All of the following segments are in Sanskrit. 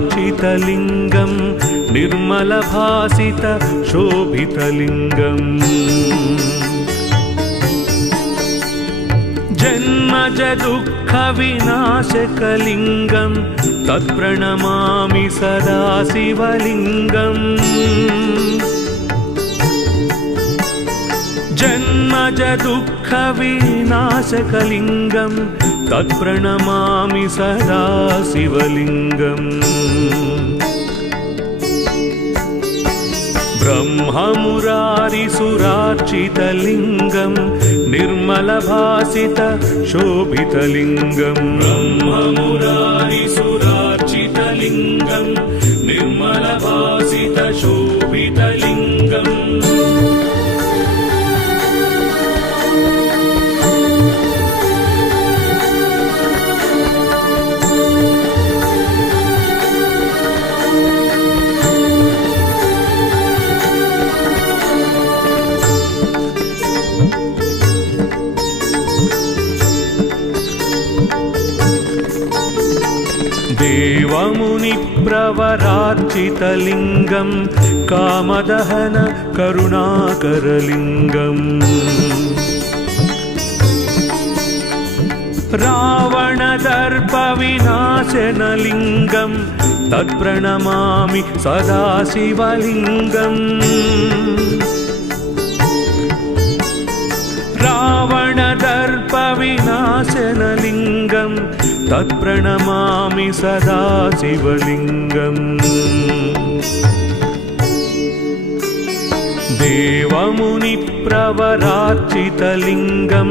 ब्रह्ममुरारिसुरार्चितलिङ्गं निर्मलभासित शोभितलिङ्गम् जन्मज दुःखविनाशकलिङ्गं तत्प्रणमामि सदा शिवलिङ्गम् जन्मज दुःखविनाशकलिङ्गं तत्प्रणमामि सदा शिवलिङ्गम् ब्रह्ममुरारिसुरार्चितलिङ्गं निर्मलभासित शोभितलिङ्गम् ब्रह्ममुरारिसुरार्चितलिङ्गं निर्मलभासित शोभितलिङ्गम् देवमुनिप्रवरार्चितलिङ्गं कामदहन करुणाकरलिङ्गम् रावणदर्पविनाशनलिङ्गं तत्प्रणमामि सदा शिवलिङ्गम् रावणदर्पविनाशनलिङ्गं तत्प्रणमामि सदा शिवलिङ्गम् देवमुनिप्रवरार्चितलिङ्गं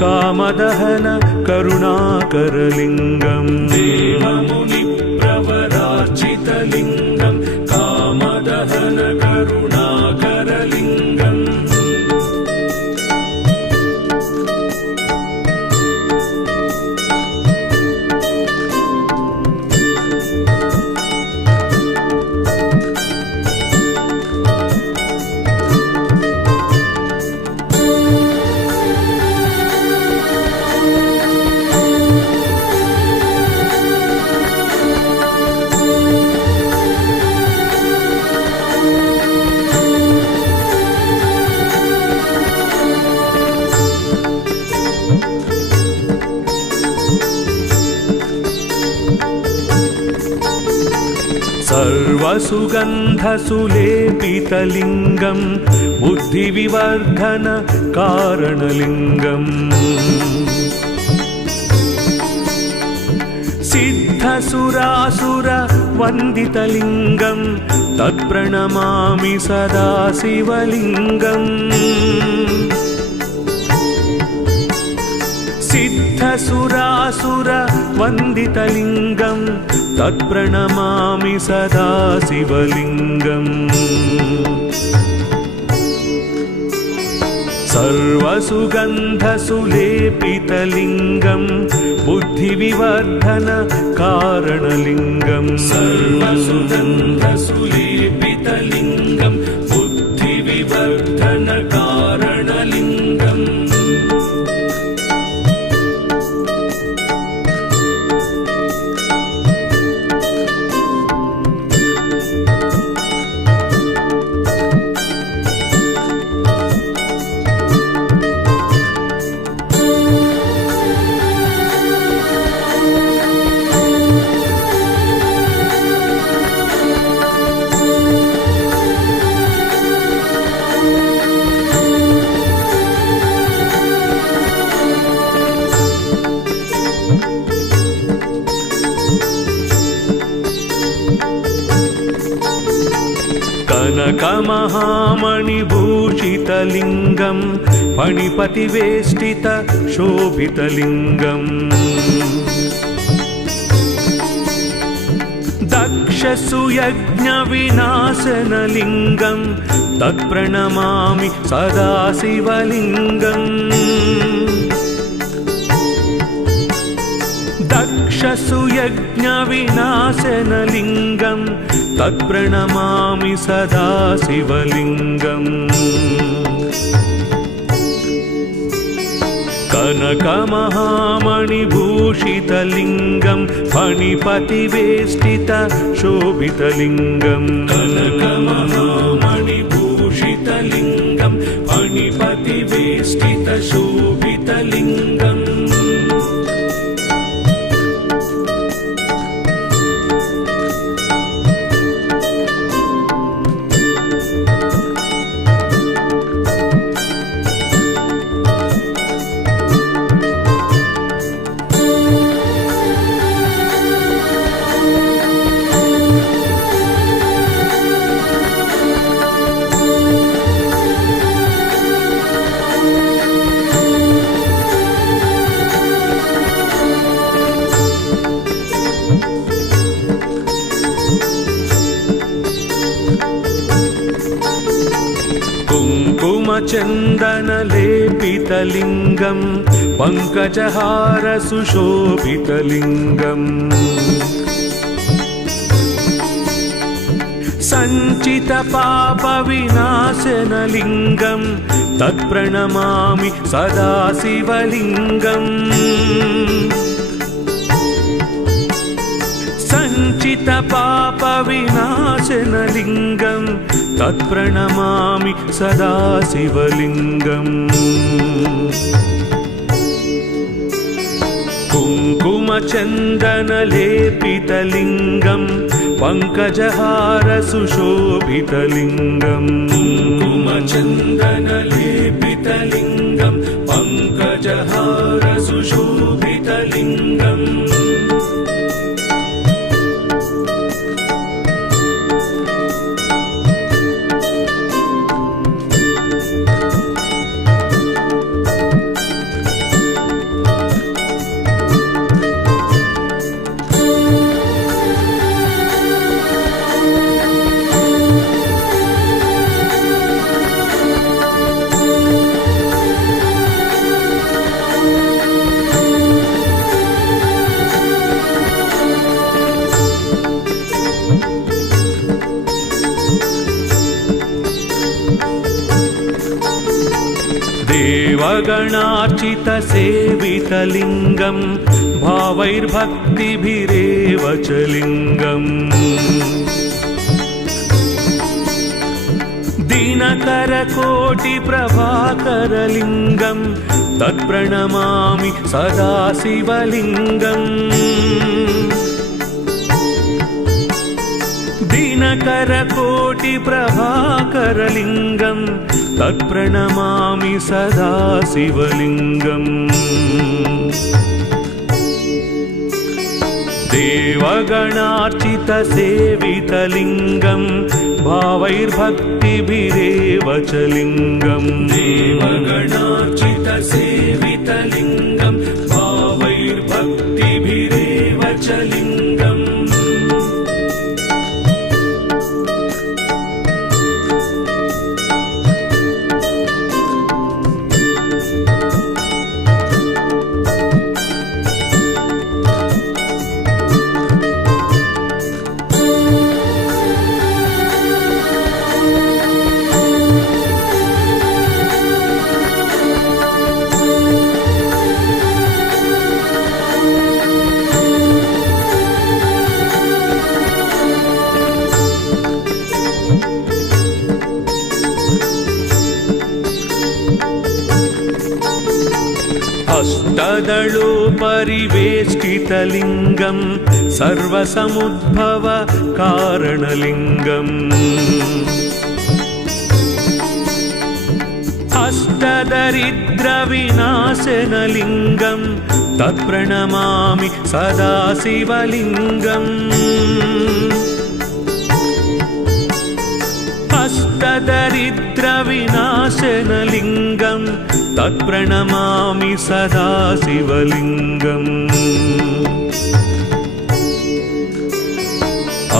कामदहन करुणाकरलिङ्गम् देवमुनिप्रवरार्चितलिङ्गं कामदहन करुणाकरलिङ्गम् सर्वसुगन्धसुलेपितलिङ्गं बुद्धिविवर्धन कारणलिङ्गम् सिद्धसुरासुरवन्दितलिङ्गं तत्प्रणमामि सदा शिवलिङ्गम् सिद्धसुरासुरवन्दितलिङ्गं तत्प्रणमामि सदा शिवलिङ्गम् सर्वसुगन्धसुलेपितलिङ्गं बुद्धिविवर्धन कारणलिङ्गं सर्वसुगन्धसुलेपितलिङ्गं बुद्धिविवर्धन कारणलिङ्गम् कनकमहामणिभूषितलिङ्गं फणिपतिवेष्टित शोभितलिङ्गम् दक्षसुयज्ञविनाशनलिङ्गं तत्प्रणमामि सदा शिवलिङ्गम् यज्ञविनाशनलिङ्गं तत्प्रणमामि सदा शिवलिङ्गम् कनकमहामणिभूषितलिङ्गं फणिपतिवेष्टितशोभितलिङ्गं कनकमहामणिभूषितलिङ्गं फणिपतिवेष्टितशोभितलिङ्गम् कुङ्कुमचन्दनलेपितलिङ्गं पङ्कजहारसुशोभितलिङ्गम् सञ्चितपापविनाशनलिङ्गं तत्प्रणमामि सदा शिवलिङ्गम् सञ्चितपापविनाशनलिङ्गं तत्प्रणमामि सदा शिवलिङ्गम् कुङ्कुमचन्दनलेपितलिङ्गं पङ्कजहारसुशोभितलिङ्गं कुङ्कुमचन्दनलेपितलिङ्गं पङ्कजहारसुशोभितलिङ्गम् देवगणार्चितसेवितलिङ्गं भावैर्भक्तिभिरेव च लिङ्गम् दिनकरकोटिप्रभाकरलिङ्गं तत्प्रणमामि सदा शिवलिङ्गम् दिनकरकोटिप्रभाकरलिङ्गं तत्प्रणमामि सदा शिवलिङ्गम् देवगणार्चितसेवितलिङ्गं भावैर्भक्तिभिरेव च लिङ्गम् देवगणार्चितसेवितलिङ्गं भावैर्भक्तिभिरेव च लिङ्गम् अष्टदलोपरिवेष्टितलिङ्गं सर्वसमुद्भवकारणलिङ्गम् अष्टदरिद्रविनाशनलिङ्गं तत्प्रणमामि सदा शिवलिङ्गम् अष्टदरिद्रविनाशनलिङ्गं तत्प्रणमामि सदा शिवलिङ्गम्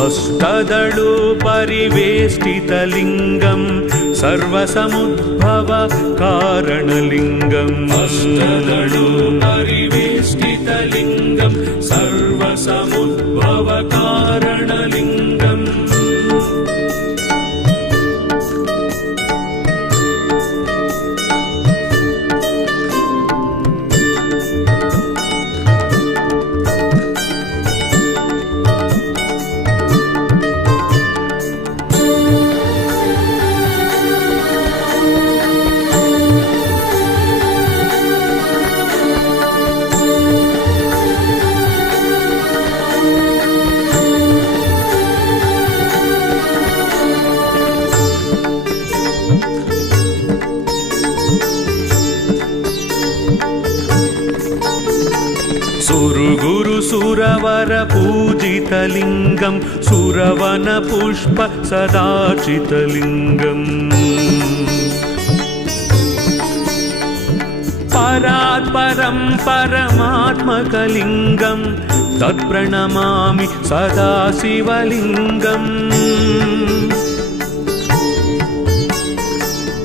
अष्टदळु परिवेष्टितलिङ्गं सर्वसमुद्भव कारणलिङ्गम् अष्टदळु परिवेष्टितलिङ्गं सर्वसमुद्भव कारणलिङ्गम् सुरगुरु सुरवर पूजितलिङ्गं सुरवन पुष्प सदाचितलिङ्गम् परात्परं परमात्मकलिङ्गं तत्प्रणमामि सदा शिवलिङ्गम्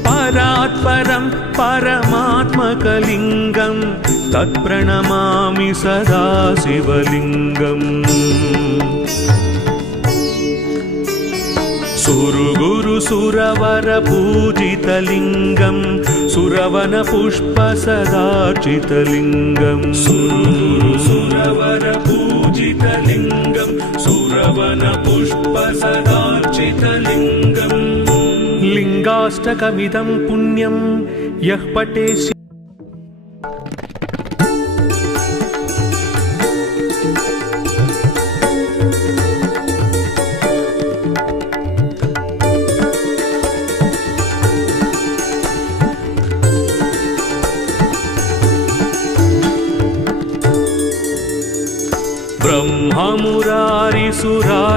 परात्परं परमात्मकलिङ्गं तत्प्रणमामि सदा शिवलिङ्गम् सुरगुरु सुरवर पूजितलिङ्गं सुरवन पुष्प सदाचितलिङ्गं सुरगुरु सुरवर पूजितलिङ्गं सुरवन पुष्प सदाचितलिङ्गम् लिङ्गाष्टकमिदं पुण्यं यः पठेत्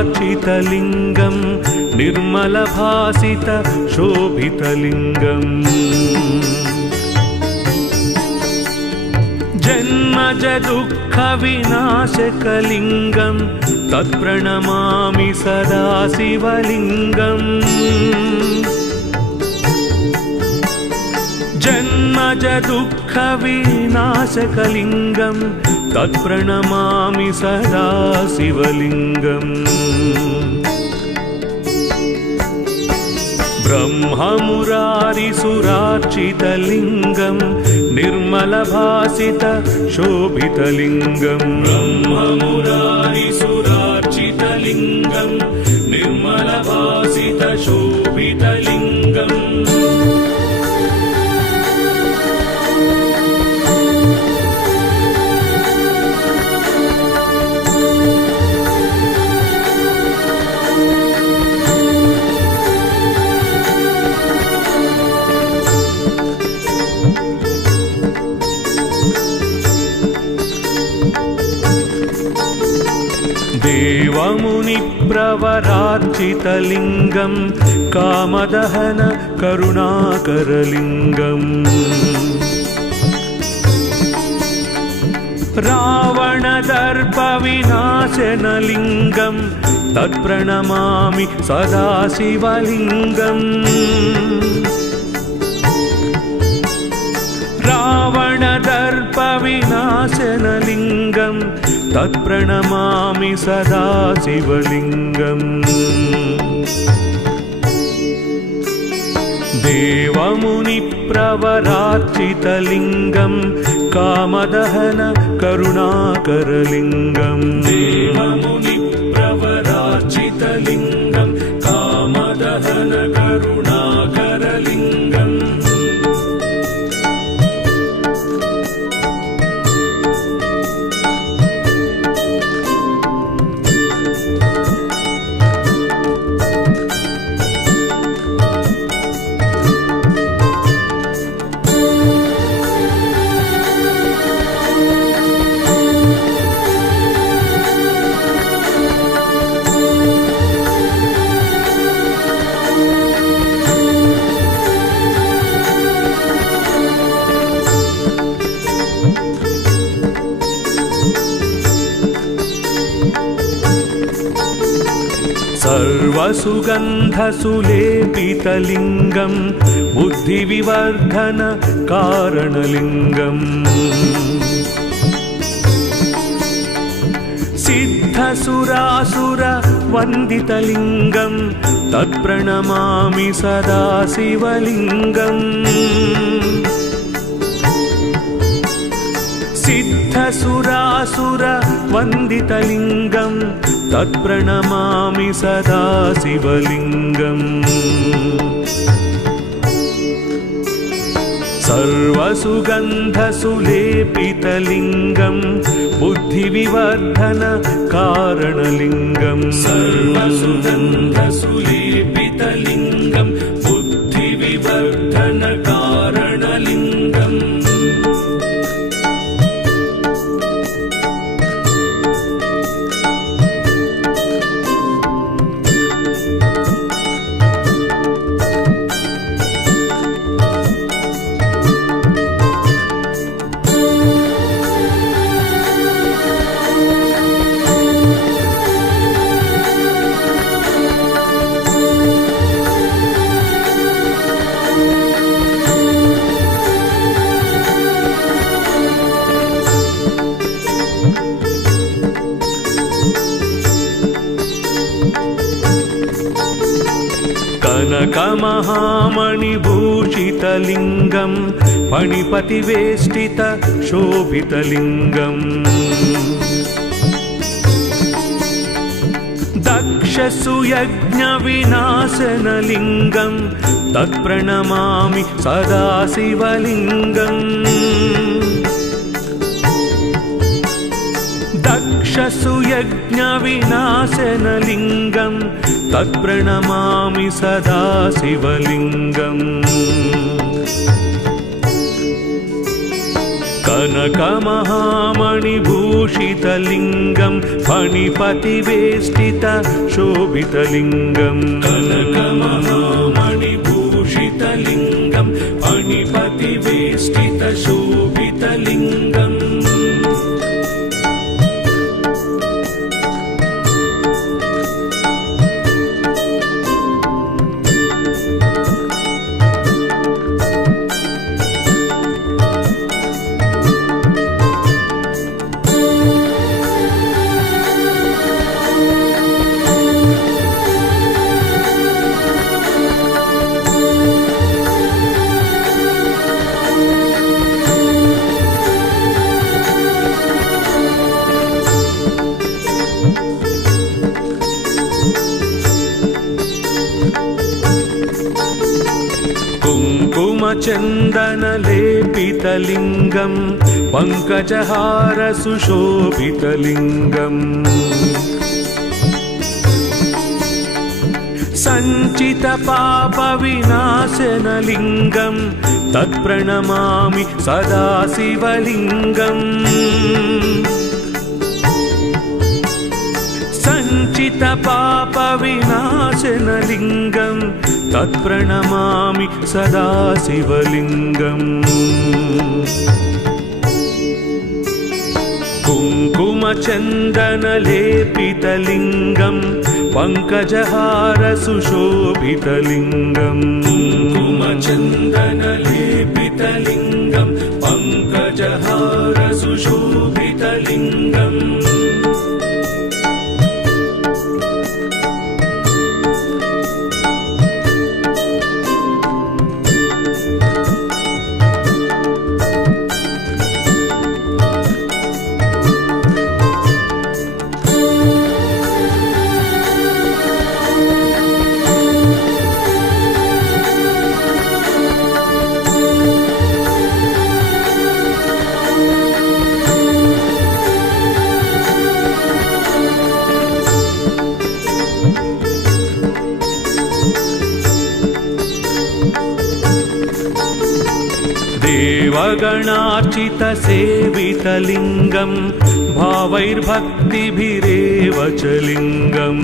ब्रह्ममुरारिसुरार्चितलिङ्गं निर्मलभासित शोभितलिङ्गम् जन्मज दुःखविनाशकलिङ्गं तत्प्रणमामि सदा शिवलिङ्गम् जन्मज दुःखविनाशकलिङ्गं तत्प्रणमामि सदा शिवलिङ्गम् ब्रह्ममुरारिसुरार्चितलिङ्गं निर्मलभासित शोभितलिङ्गं ब्रह्ममुरारिसुरार्चितलिङ्गं निर्मलभासित शोभितलिङ्गम् देवमुनिप्रवरार्चितलिङ्गं कामदहन करुणाकरलिङ्गम् रावणदर्पविनाशनलिङ्गं तत्प्रणमामि सदा शिवलिङ्गम् रावणदर्पविनाशनलिङ्गं तत्प्रणमामि सदा शिवलिङ्गम् देवमुनिप्रवरार्चितलिङ्गं कामदहन करुणाकरलिङ्गम् देवमुनिप्रवरार्चितलिङ्गं कामदहन करुणाकरलिङ्गम् सर्वसुगन्धसुलेपितलिङ्गं बुद्धिविवर्धन कारणलिङ्गम् सिद्धसुरासुरवन्दितलिङ्गं तत्प्रणमामि सदा शिवलिङ्गम् सिद्धसुरासुरवन्दितलिङ्गं तत्प्रणमामि सदा शिवलिङ्गम् सर्वसुगन्धसुलेपितलिङ्गं बुद्धिविवर्धन कारणलिङ्गम् सर्वसुगन्धसुलेपितलिङ्गं बुद्धिविवर्धन कारणलिङ्गम् कनकमहामणिभूषितलिङ्गं फणिपतिवेष्टित शोभितलिङ्गम् दक्षसुयज्ञविनाशनलिङ्गं तत्प्रणमामि सदा शिवलिङ्गम् दक्षसुयज्ञविनाशनलिङ्गं तत्प्रणमामि सदा शिवलिङ्गम् कनकमहामणिभूषितलिङ्गं फणिपतिवेष्टित शोभितलिङ्गम् कनकमहामणिभूषितलिङ्गं फणिपतिवेष्टित शोभितलिङ्गम् कुङ्कुमचन्दनलेपितलिङ्गं पङ्कजहार सुशोभितलिङ्गम् सञ्चितपापविनाशनलिङ्गं तत्प्रणमामि सदा शिवलिङ्गम् सञ्चितपापविनाशनलिङ्गं तत्प्रणमामि सदा शिवलिङ्गम् कुङ्कुमचन्दनलेपितलिङ्गं पङ्कजहार सुशोभितलिङ्गम् कुङ्कुमचन्दनलेपितलिङ्गं पङ्कजहार सुशोभितलिङ्गम् देवगणार्चितसेवितलिङ्गं भावैर्भक्तिभिरेव च लिङ्गम्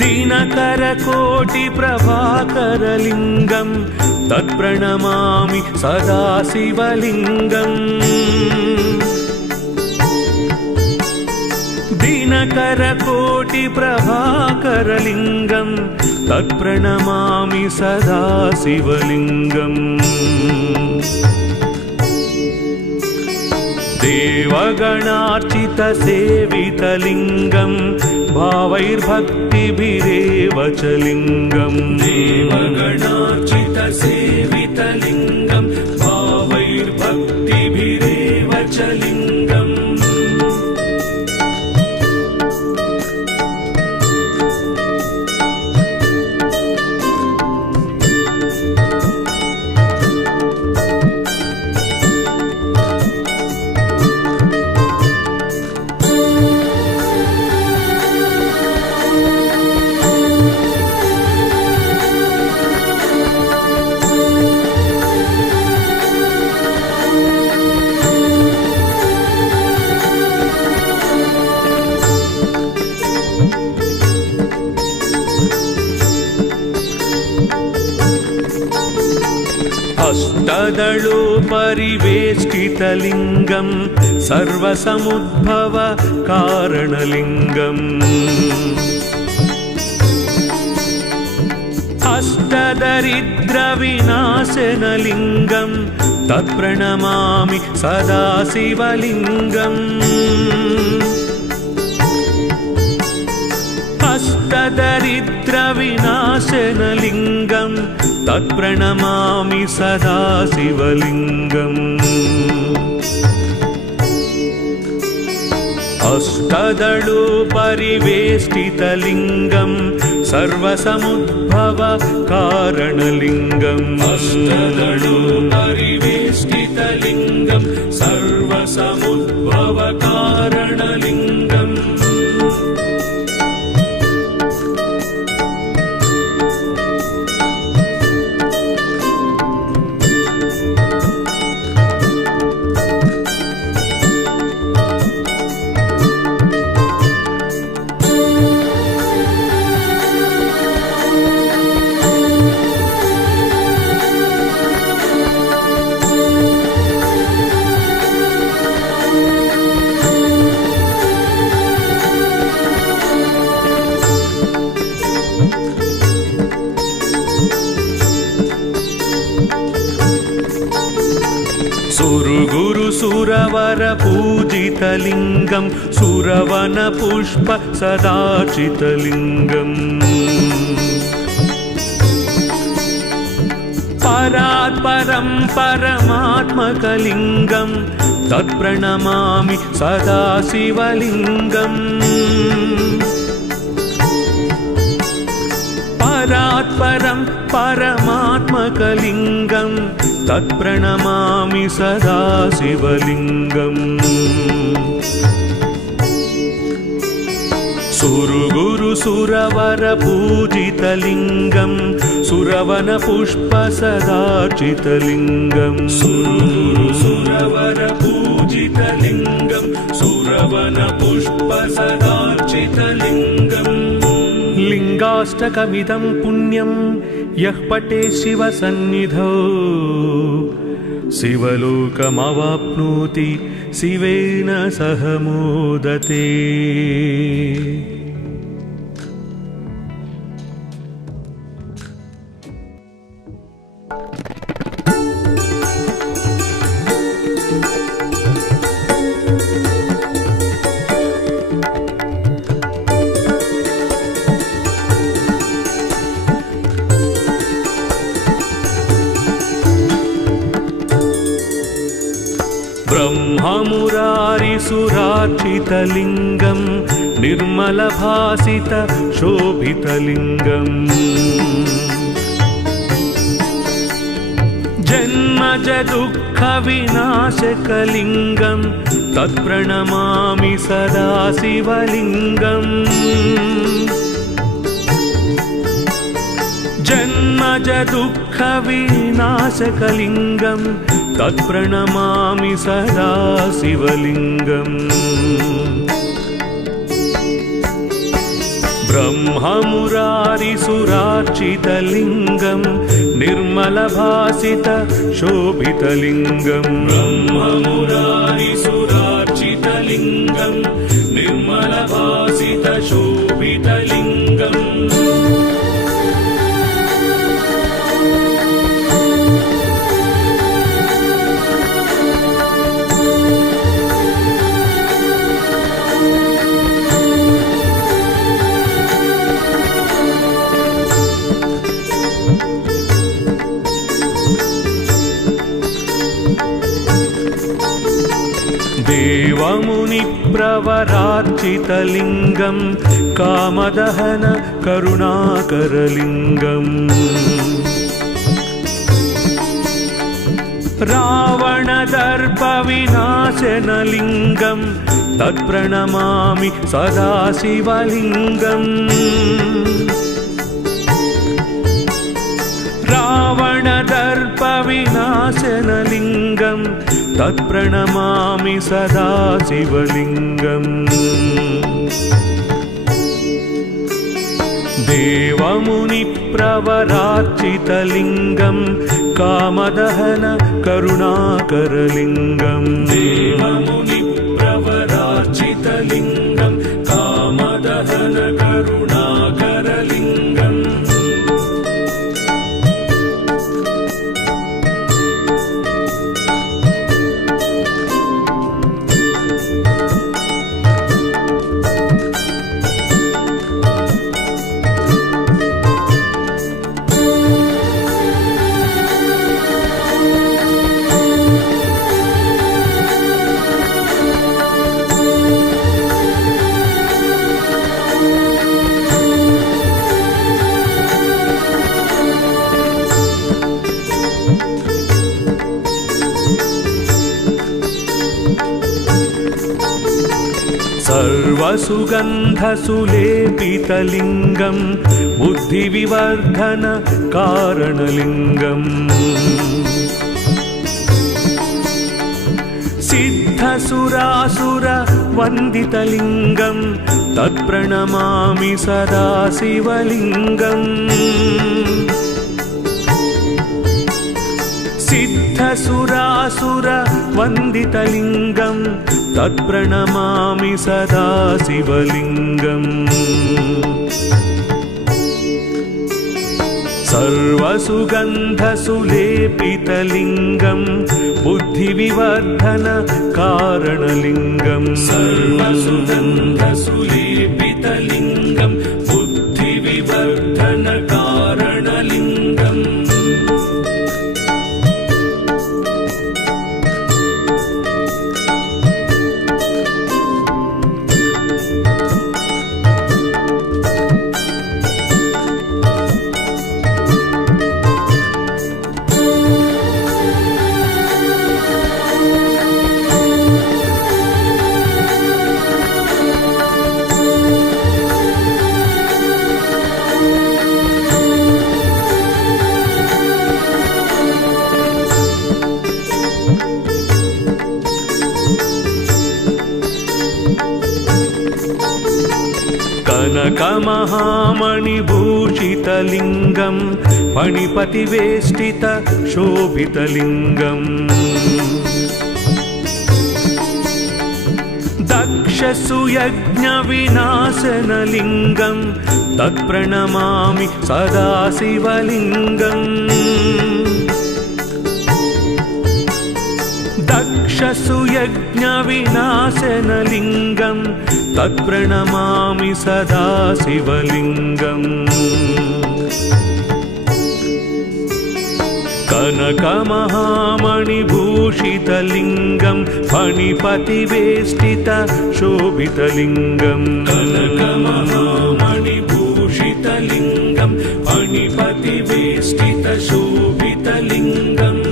दिनकरकोटिप्रभाकरलिङ्गं तत्प्रणमामि सदा शिवलिङ्गम् दिनकरकोटिप्रभाकरलिङ्गं तत्प्रणमामि सदा शिवलिङ्गम् देवगणार्चितसेवितलिङ्गं भावैर्भक्तिभिरेव च लिङ्गम् देवगणार्चितसेवितलिङ्गं भावैर्भक्तिभिरेव च लिङ्गम् अष्टदलोपरिवेष्टितलिङ्गं सर्वसमुद्भव कारणलिङ्गम् अष्टदरिद्रविनाशनलिङ्गं तत्प्रणमामि सदा शिवलिङ्गम् अष्टदरिद्रविनाशनलिङ्गं तत्प्रणमामि सदा शिवलिङ्गम् अष्टदलोपरिवेष्टितलिङ्गं सर्वसमुद्भव कारणलिङ्गम् अष्टदलोपरिवेष्टितलिङ्गं सर्वसमुद्भव कारणलिङ्गम् सुरवरपूजितलिङ्गं सुरवनपुष्प सदार्चितलिङ्गम् परात्परं परमात्मकलिङ्गं तत्प्रणमामि सदा शिवलिङ्गम् परात्परं परमात्मकलिङ्गं तत्प्रणमामि सदा शिवलिङ्गम् सुरवरपूजितलिङ्गं सुरवनपुष्प सदार्चितलिङ्गम् सुरवरपूजितलिङ्गं सुरवनपुष्प सदार्चितलिङ्गम् लिङ्गाष्टकमिदं पुण्यं यः पठे शिवसन्निधौ शिवलोकमवाप्नोति शिवेन सह मोदते। ब्रह्ममुरारिसुरार्चितलिङ्गं निर्मलभासित शोभितलिङ्गम् जन्मज दुःखविनाशकलिङ्गं तत्प्रणमामि सदा शिवलिङ्गम् जन्मज दुःखविनाशकलिङ्गं तत्प्रणमामि सदा शिवलिङ्गम् ब्रह्ममुरारिसुरार्चितलिङ्गं निर्मलभासित शोभितलिङ्गम् ब्रह्ममुरारिसुरार्चितलिङ्गं निर्मलभासित शोभितलिङ्गम् देवमुनिप्रवरार्चितलिङ्गं कामदहन करुणाकरलिङ्गम् रावणदर्पविनाशनलिङ्गं तत्प्रणमामि सदा शिवलिङ्गम् रावणदर्पविनाशनलिङ्गं तत्प्रणमामि सदा शिवलिङ्गम् देवमुनिप्रवरार्चितलिङ्गं कामदहन करुणाकरलिङ्गम् देवमुनिप्रवरार्चितलिङ्गं कामदहन करुणाकरलिङ्गम् सर्वसुगन्धसुलेपितलिङ्गं बुद्धिविवर्धन कारणलिङ्गम् सिद्धसुरासुरवन्दितलिङ्गं तत्प्रणमामि सदा शिवलिङ्गम् सिद्धसुरासुरवन्दितलिङ्गं तत्प्रणमामि सदा शिवलिङ्गम् सर्वसुगन्धसुलेपितलिङ्गं बुद्धिविवर्धन कारणलिङ्गम् सर्वसुगन्धसुलेपितलिङ्गं बुद्धिविवर्धन कारणलिङ्गम् कनकमहामणिभूषितलिङ्गं फणिपतिवेष्टित शोभितलिङ्गम् दक्षसुयज्ञविनाशनलिङ्गं तत्प्रणमामि सदा शिवलिङ्गम् दक्षसुयज्ञविनाशनलिङ्गं तत्प्रणमामि सदा शिवलिङ्गम् कनकमहामणिभूषितलिङ्गं फणिपतिवेष्टित शोभितलिङ्गं कनकमहामणिभूषितलिङ्गं फणिपतिवेष्टित शोभितलिङ्गम्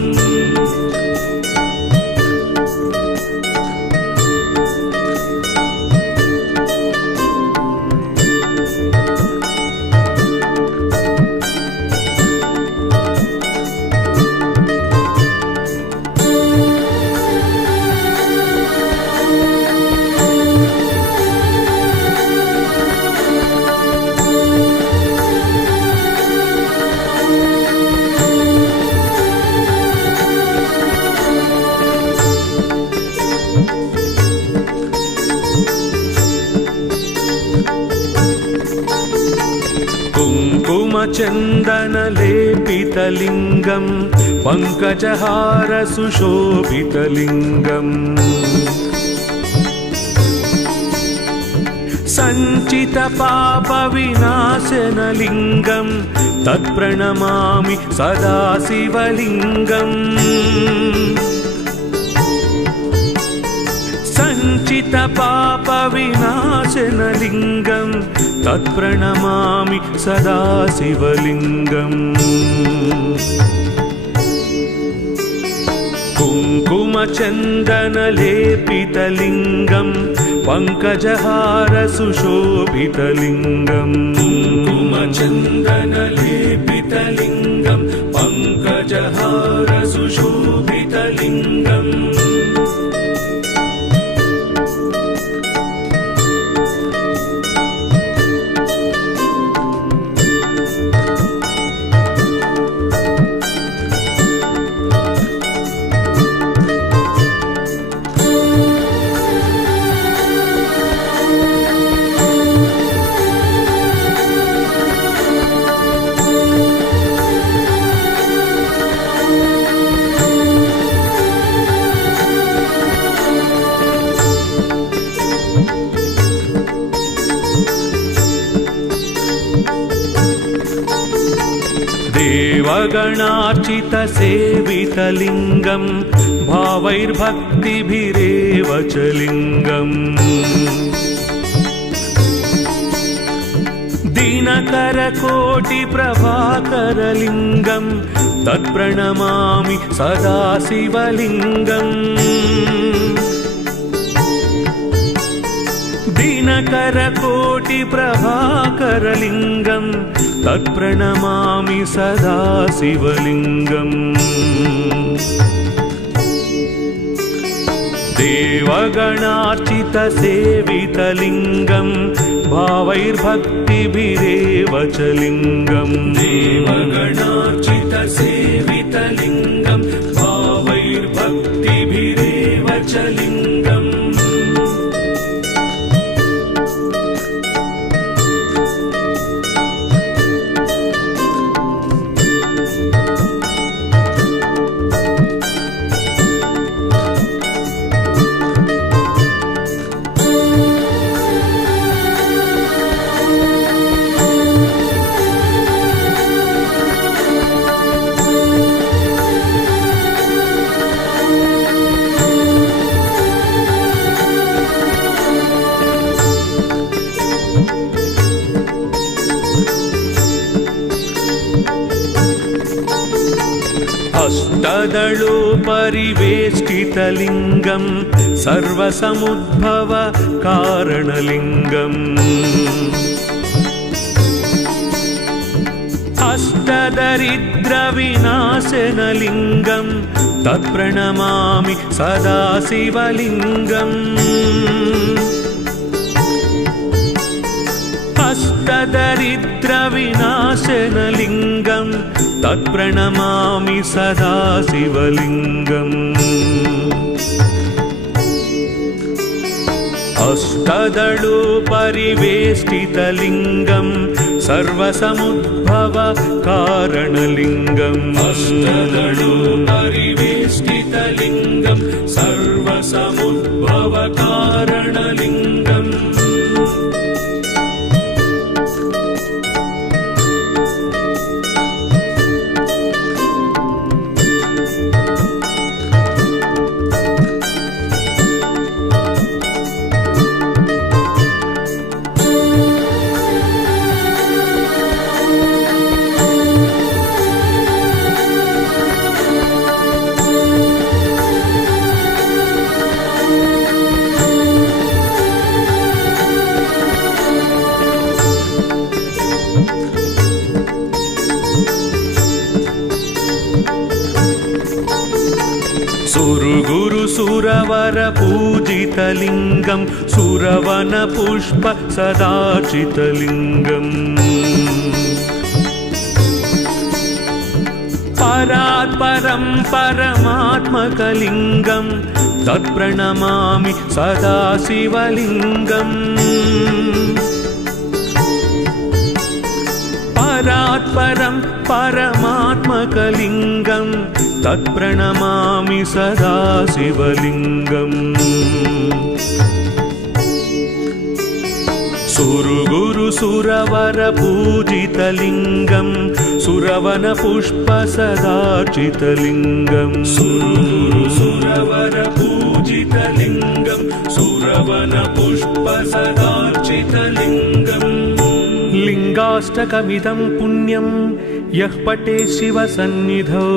कुङ्कुमचन्दनलेपितलिङ्गं पङ्कजहारसुशोभितलिङ्गम् सञ्चितपापविनाशनलिङ्गं तत्प्रणमामि सदा शिवलिङ्गम् सञ्चितपापविनाशनलिङ्गं तत्प्रणमामि सदा शिवलिङ्गम् कुङ्कुमचन्दनलेपितलिङ्गं पङ्कजहारसुशोभितलिङ्गम् कुङ्कुमचन्दनलेपितलिङ्गं पङ्कजहारसुशोभितलिङ्गम् देवगणार्चितसेवितलिङ्गं भावैर्भक्तिभिरेव च लिङ्गम् दिनकरकोटिप्रभाकरलिङ्गं तत्प्रणमामि सदा शिवलिङ्गम् दिनकरकोटिप्रभाकरलिङ्गं तत्प्रणमामि सदा शिवलिङ्गम् देवगणार्चितसेवितलिङ्गं भावैर्भक्तिभिरेव च लिङ्गम् देवगणार्चितसेवितलिङ्गं भावैर्भक्तिभिरेव च लिङ्गम् अष्टदलोपरिवेष्टितलिङ्गं सर्वसमुद्भवकारणलिङ्गम् अष्टदरिद्रविनाशनलिङ्गं तत्प्रणमामि सदा शिवलिङ्गम् अष्टदरिद्रविनाशनलिङ्गं तत्प्रणमामि सदा शिवलिङ्गम् अष्टदलोपरिवेष्टितलिङ्गं सर्वसमुद्भवकारणलिङ्गम् अष्टदलोपरिवेष्टितलिङ्गं सर्वसमुद्भवकारणलिङ्गम् सुरवरपूजितलिङ्गं सुरवनपुष्प सदाचितलिङ्गम् परात्परं परमात्मकलिङ्गं तत्प्रणमामि सदा शिवलिङ्गम् परात्परं परमात्मकलिङ्गं तत्प्रणमामि सदा शिवलिङ्गम् सुरगुरु सुरवर पूजितलिङ्गं सुरवन पुष्प सदार्चितलिङ्गं सुरगुरु सुरवर पूजितलिङ्गं सुरवन पुष्प सदार्चितलिङ्गम् लिङ्गाष्टकमिदं पुण्यं यः पठे शिवसन्निधौ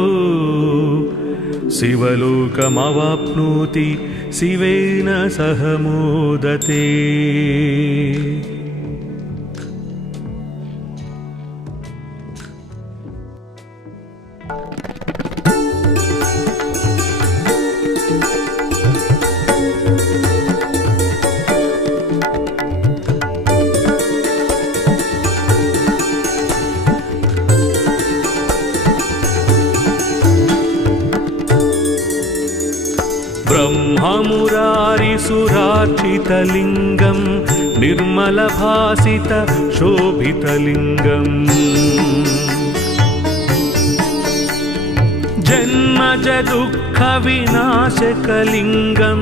शिवलोकमवाप्नोति शिवेन सह मोदते। ब्रह्ममुरारिसुरार्चितलिङ्गं निर्मलभासित शोभितलिङ्गम् जन्मज दुःखविनाशकलिङ्गं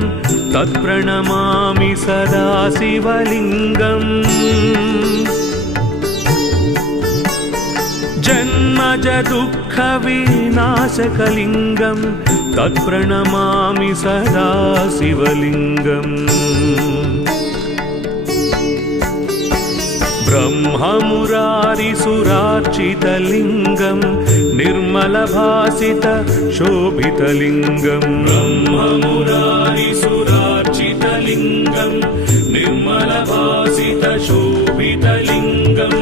तत्प्रणमामि सदा शिवलिङ्गम् जन्मज दुःखविनाशकलिङ्गं तत्प्रणमामि सदा शिवलिङ्गम् ब्रह्ममुरारिसुरार्चितलिङ्गं निर्मलभासित शोभितलिङ्गं ब्रह्ममुरारिसुरार्चितलिङ्गं निर्मलभासित शोभितलिङ्गम्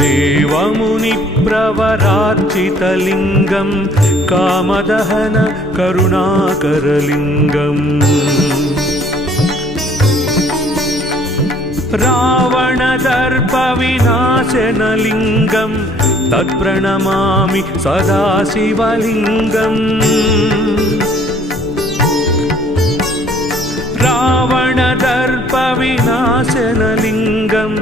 देवमुनिप्रवरार्चितलिङ्गं कामदहन करुणाकरलिङ्गम् रावणदर्पविनाशनलिङ्गं तत्प्रणमामि सदा शिवलिङ्गम् रावणदर्पविनाशनलिङ्गं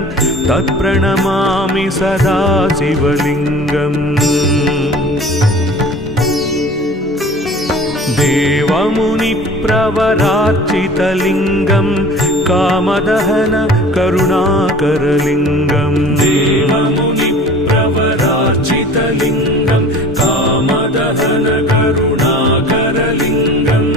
तत्प्रणमामि सदा शिवलिङ्गम् देवमुनिप्रवरार्चितलिङ्गं कामदहन करुणाकरलिङ्गम् देवमुनिप्रवरार्चितलिङ्गं कामदहन करुणाकरलिङ्गम्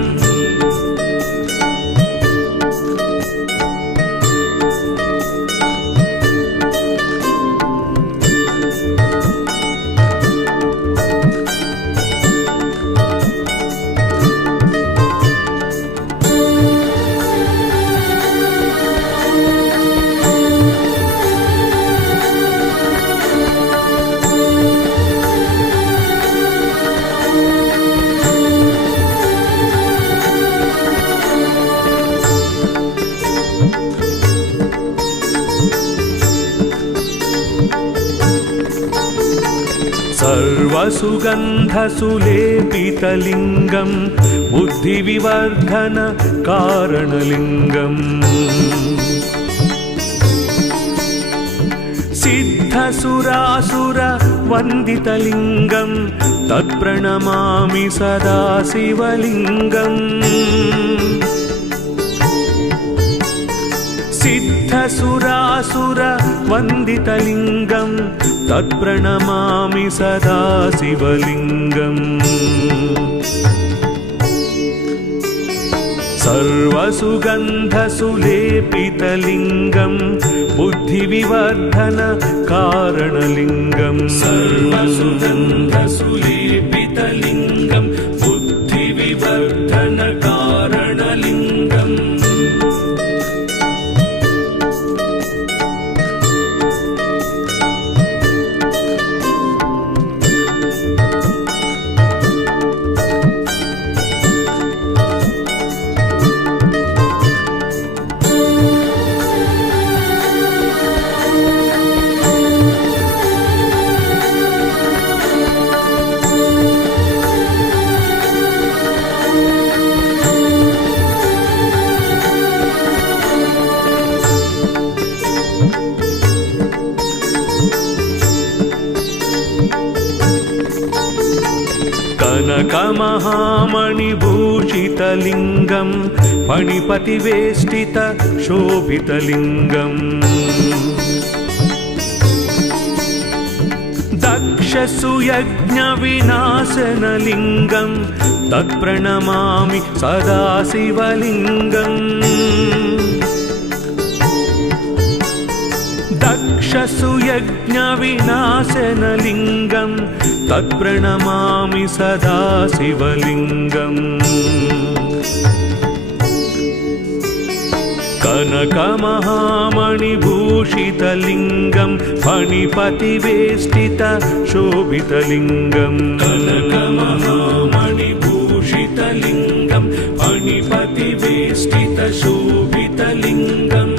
सर्वसुगन्धसुलेपितलिङ्गं बुद्धिविवर्धन कारणलिङ्गम् सिद्धसुरासुरवन्दितलिङ्गं तत्प्रणमामि सदा शिवलिङ्गम् सिद्धसुरासुरवन्दितलिङ्गं तत्प्रणमामि सदा शिवलिङ्गम् सर्वसुगन्धसुलेपितलिङ्गं बुद्धिविवर्धन कारणलिङ्गम् सर्वसुगन्धसुलेपितलिङ्गं बुद्धिविवर्धन कारणलिङ्गम् कनकमहामणिभूषितलिङ्गं फणिपतिवेष्टितशोभितलिङ्गम् दक्षसुयज्ञविनाशनलिङ्गं तत्प्रणमामि सदा शिवलिङ्गम् दक्षसुयज्ञविनाशनलिङ्गं तत्प्रणमामि सदा शिवलिङ्गम् कनकमहामणिभूषितलिङ्गं फणिपतिवेष्टितशोभितलिङ्गम् कनकमहामणिभूषितलिङ्गं फणिपतिवेष्टितशोभितलिङ्गम्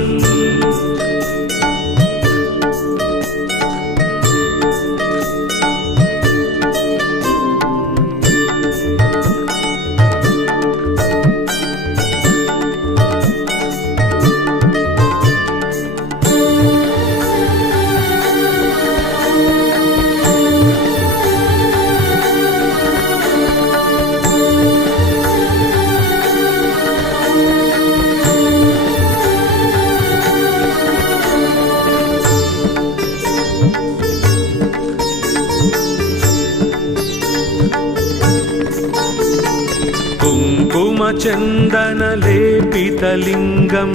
कुङ्कुमचन्दनलेपितलिङ्गं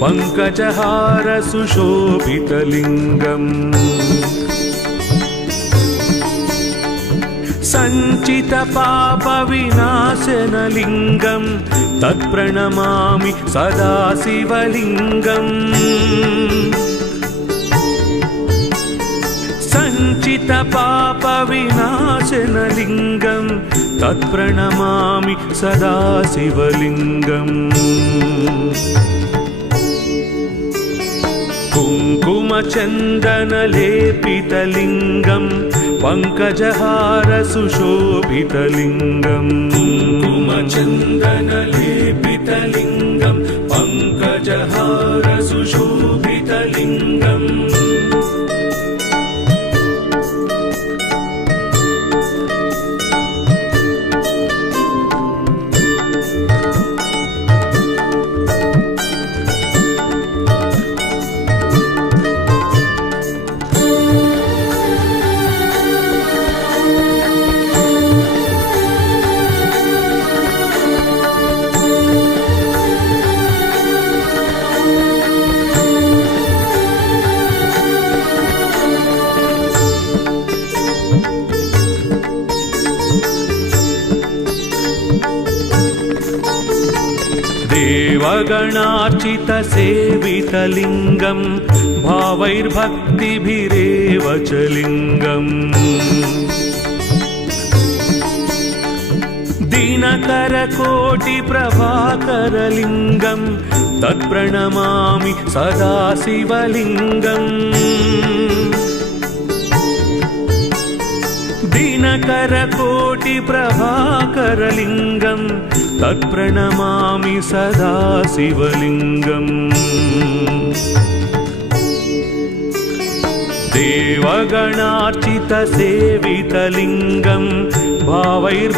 पङ्कजहारसुशोभितलिङ्गम् सञ्चितपापविनाशनलिङ्गं तत्प्रणमामि सदा शिवलिङ्गम् सञ्चितपापविनाशनलिङ्गं तत्प्रणमामि सदा शिवलिङ्गम् कुङ्कुमचन्दनलेपितलिङ्गं पङ्कजहारसुशोभितलिङ्गम् कुङ्कुमचन्दनलेपितलिङ्गं पङ्कजहारसुशोभितलिङ्गम् देवगणार्चितसेवितलिङ्गं भावैर्भक्तिभिरेव च लिङ्गम् दिनकरकोटिप्रभाकरलिङ्गं तत्प्रणमामि सदा शिवलिङ्गम् दिनकरकोटिप्रभाकरलिङ्गं तत्प्रणमामि सदा शिवलिङ्गम् देवगणार्चितसेवितलिङ्गं भावैर्भक्तिभिरेव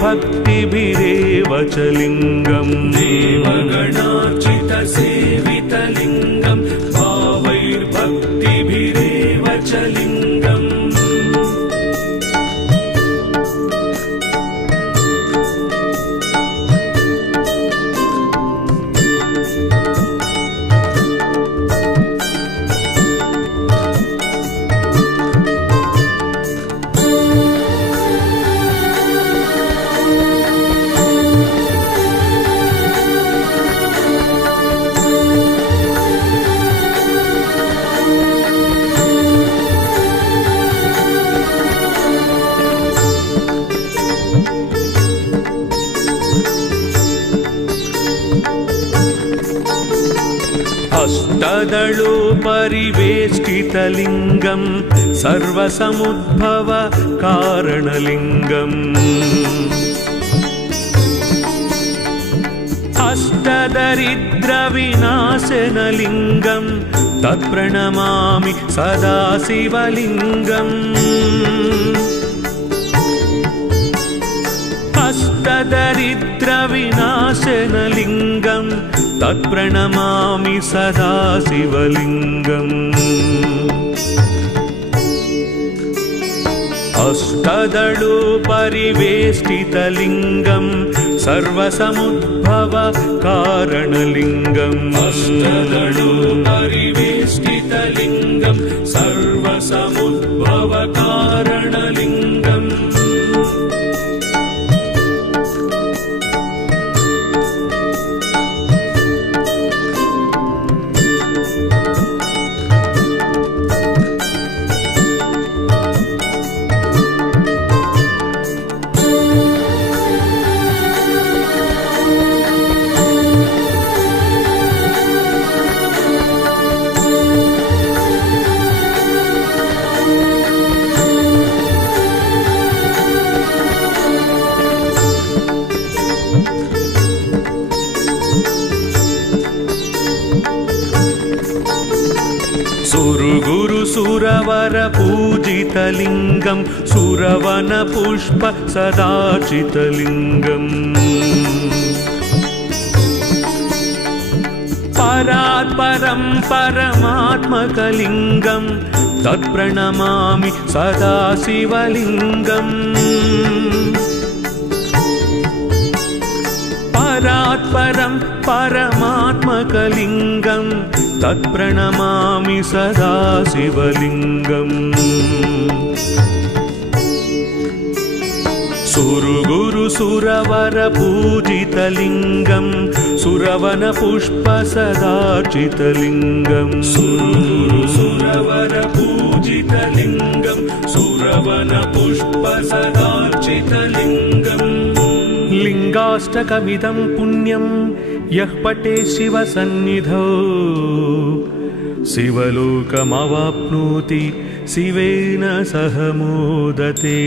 च लिङ्गम् देवगणार्चितसेवितलिङ्गं भावैर्भक्तिभिरेव च लिङ्गम् अष्टदलोपरिवेष्टितलिङ्गं सर्वसमुद्भवकारणलिङ्गम् अष्टदरिद्रविनाशनलिङ्गं तत्प्रणमामि सदा शिवलिङ्गम् अष्टदरिद्रविनाशनलिङ्गं तत्प्रणमामि सदा शिवलिङ्गम् अष्टदलोपरिवेष्टितलिङ्गं सर्वसमुद्भवकारणलिङ्गम् अष्टदलोपरिवेष्टितलिङ्गं सर्वसमुद्भवकारणलिङ्गम् सुरवर पूजितलिङ्गं सुरवनपुष्प सदाचितलिङ्गम् परात्परं परमात्मकलिङ्गं तत्प्रणमामि सदा शिवलिङ्गम् परात्परं परमात्मकलिङ्गं तत्प्रणमामि सदा शिवलिङ्गम् सुरवर पूजितलिङ्गं सुरवनपुष्प सदाचितलिङ्गम् सुरवर पूजितलिङ्गं सुरवनपुष्प सदाचितलिङ्गम् लिङ्गाष्टकमिदं पुण्यं यः पठे शिवसन्निधौ शिवलोकमवाप्नोति शिवेन सह मोदते।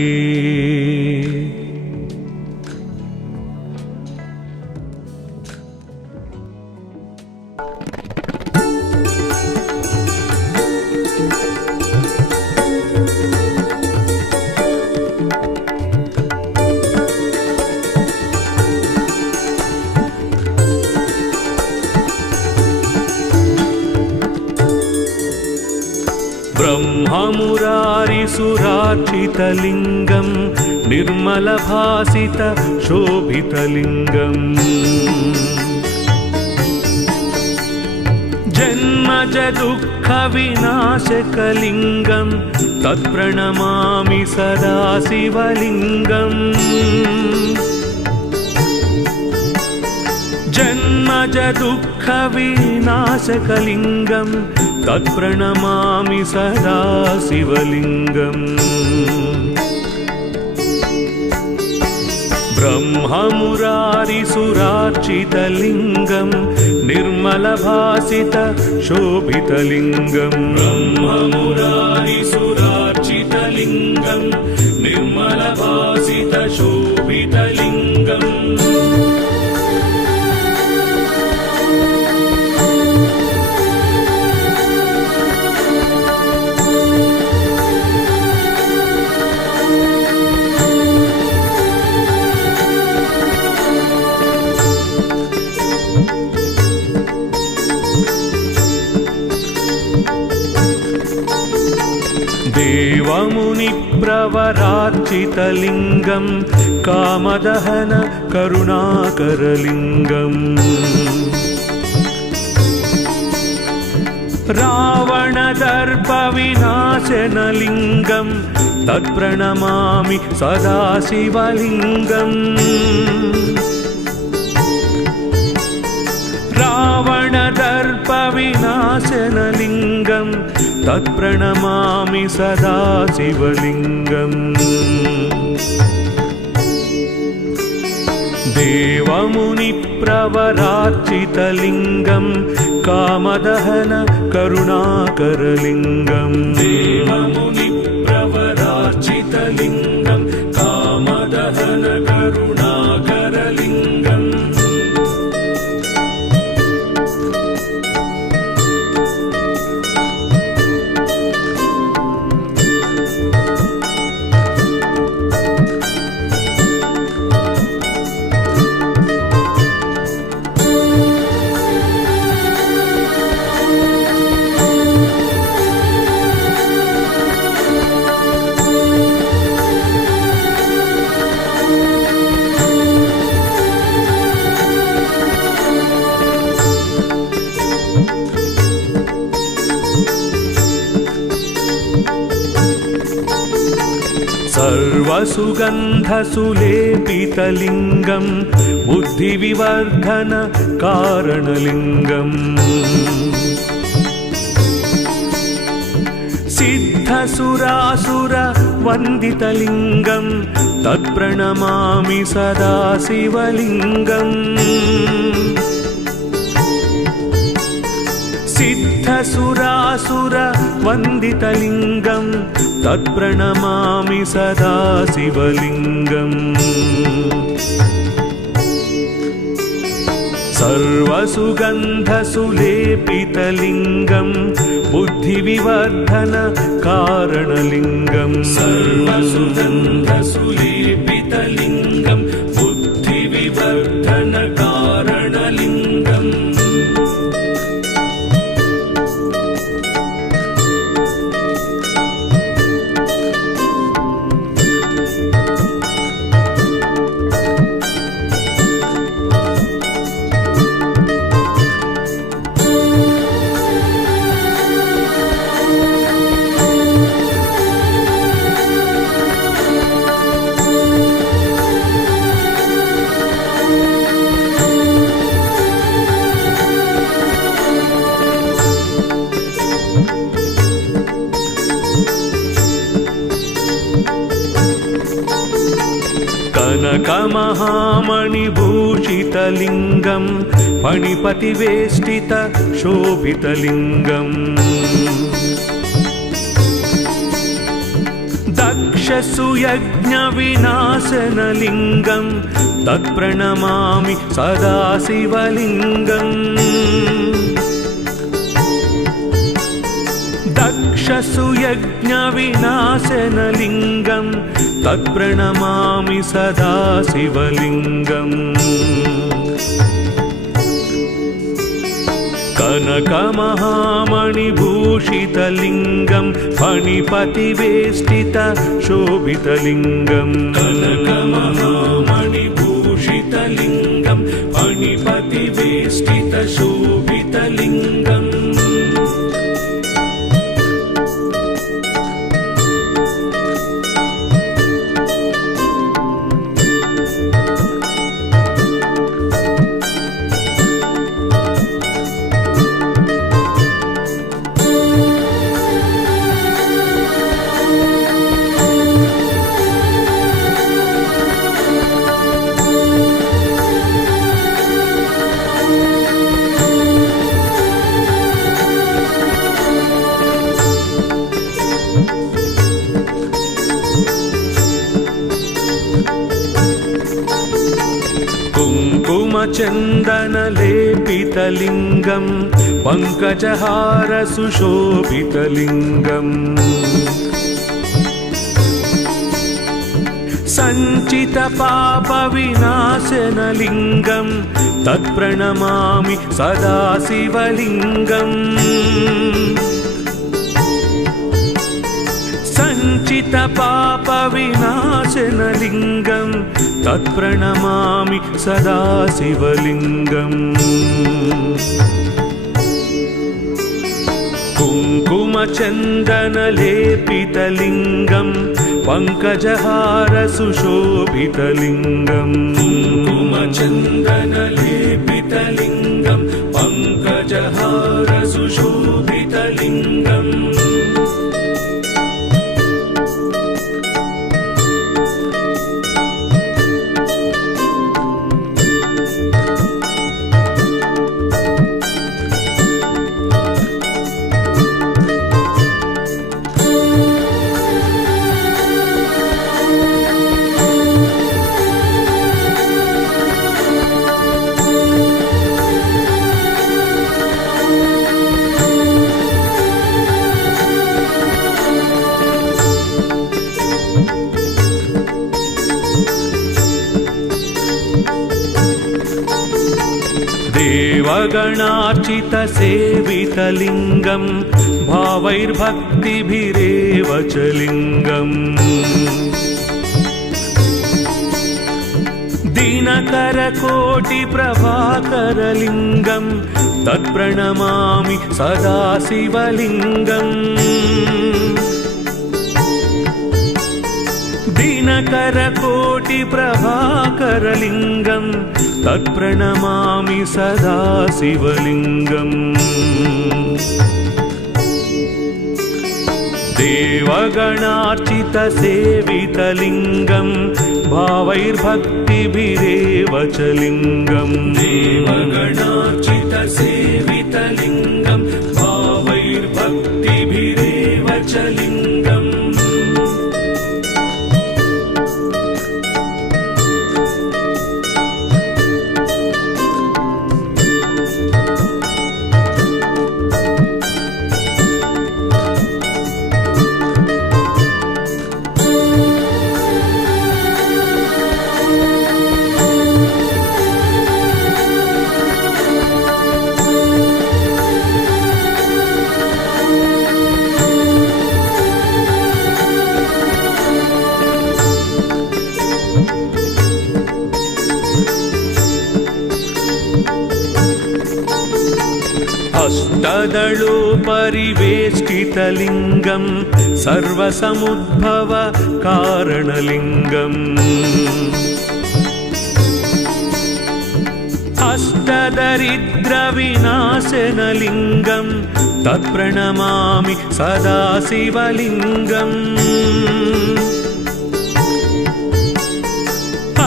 ब्रह्ममुरारिसुरार्चितलिङ्गं निर्मलभासित शोभितलिङ्गम् जन्मजदुःखविनाशकलिङ्गं तत्प्रणमामि सदा शिवलिङ्गम् जन्मजदुःखविनाशकलिङ्गं तत्प्रणमामि सदा शिवलिङ्गम् ब्रह्ममुरारिसुरार्चितलिङ्गं निर्मलभासित शोभितलिङ्गम् ब्रह्ममुरारिसुरार्चितलिङ्गं निर्मलभासित शोभितलिङ्गम् देवमुनिप्रवरार्चितलिङ्गं कामदहन करुणाकरलिङ्गम् रावणदर्पविनाशनलिङ्गं तत्प्रणमामि सदा शिवलिङ्गम् रावणदर्पविनाशनलिङ्गं तत्प्रणमामि सदा शिवलिङ्गम् देवमुनिप्रवरार्चितलिङ्गं कामदहन करुणाकरलिङ्गम् देवमुनिप्रवरार्चितलिङ्गं कामदहन करुणाकरलिङ्गम् सर्वसुगन्धसुलेपितलिङ्गं बुद्धिविवर्धनकारणलिङ्गम् सिद्धसुरासुरवन्दितलिङ्गं तत्प्रणमामि सदा शिवलिङ्गम् सिद्धसुरासुरवन्दितलिङ्गं तत्प्रणमामि सदा शिवलिङ्गम् सर्वसुगन्धसुलेपितलिङ्गं बुद्धिविवर्धनकारणलिङ्गं सर्वसुगन्धसुलेपितलिङ्गं बुद्धिविवर्धनकारणलिङ्गम् कनकमहामणिभूषितलिङ्गं फणिपतिवेष्टितशोभितलिङ्गम् दक्षसुयज्ञविनाशनलिङ्गं तत्प्रणमामि सदा शिवलिङ्गम् दक्षसुयज्ञविनाशनलिङ्गं तत्प्रणमामि सदा शिवलिङ्गम् कनकमहामणिभूषितलिङ्गं फणिपतिवेष्टितशोभितलिङ्गम् कनकमहामणिभूषितलिङ्गं फणिपतिवेष्टितशोभितलिङ्गम् कुङ्कुमचन्दनलेपितलिङ्गं पङ्कजहारसुशोभितलिङ्गम् सञ्चितपापविनाशनलिङ्गं तत्प्रणमामि सदा शिवलिङ्गम् सञ्चितपापविनाशनलिङ्गं तत्प्रणमामि सदा शिवलिङ्गम् कुङ्कुमचन्दनलेपितलिङ्गं पङ्कजहारसुशोभितलिङ्गम् कुङ्कुमचन्दनलेपितलिङ्गं पङ्कजहारसुशोभितलिङ्गम् देवगणार्चितसेवितलिङ्गं भावैर्भक्तिभिरेव च लिङ्गम् दिनकरकोटिप्रभाकरलिङ्गं तत्प्रणमामि सदा शिवलिङ्गम् दिनकरकोटिप्रभाकरलिङ्गं तत्प्रणमामि सदा शिवलिङ्गम् देवगणार्चितसेवितलिङ्गं भावैर्भक्तिभिरेव च लिङ्गम् देवगणार्चितसेवितलिङ्गं भावैर्भक्तिभिरेव च लिङ्गम् अष्टदलोपरिवेष्टितलिङ्गं सर्वसमुद्भव कारणलिङ्गम् अष्टदरिद्रविनाशनलिङ्गं तत्प्रणमामि सदा शिवलिङ्गम्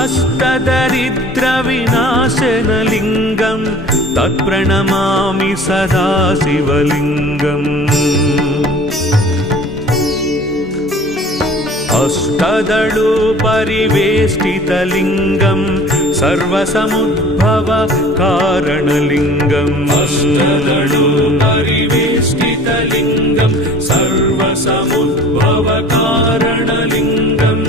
अष्टदरिद्रविनाशनलिङ्गं तत्प्रणमामि सदा शिवलिङ्गम् अष्टदलोपरिवेष्टितलिङ्गं सर्वसमुद्भव कारणलिङ्गम् अष्टदलोपरिवेष्टितलिङ्गं सर्वसमुद्भव कारणलिङ्गम्